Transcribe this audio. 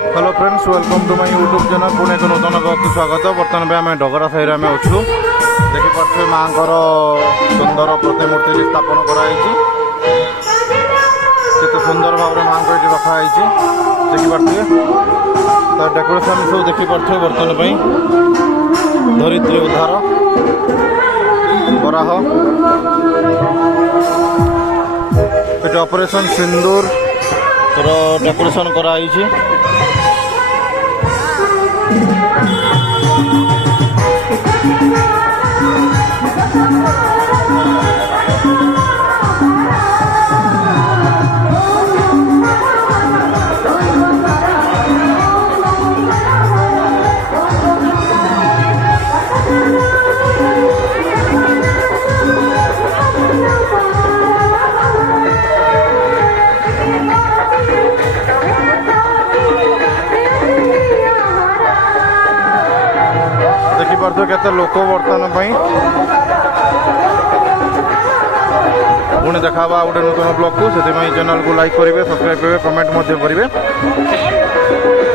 Hello friends, welcome to my YouTube channel. Pune एक Nutan blog स्वागत। बर्तमान भी आम ढगरा साही में अच्छू। देखिपे माँ सुंदर प्रतिमूर्ति स्थापन कराई। सुंदर भाव में माँ को रखाई देखिपे। तो डेकोरेशन सब देखिपे। बर्तमान धरित्री उद्धार बराह ये ऑपरेशन सिंदूर डेकोरेशन कराई। देखिपे केते लोक बर्तमान पुणी देखा गोटे नूतन ब्लॉग को। चैनल को लाइक करेंगे, सब्सक्राइब करेंगे, कमेंट करेंगे।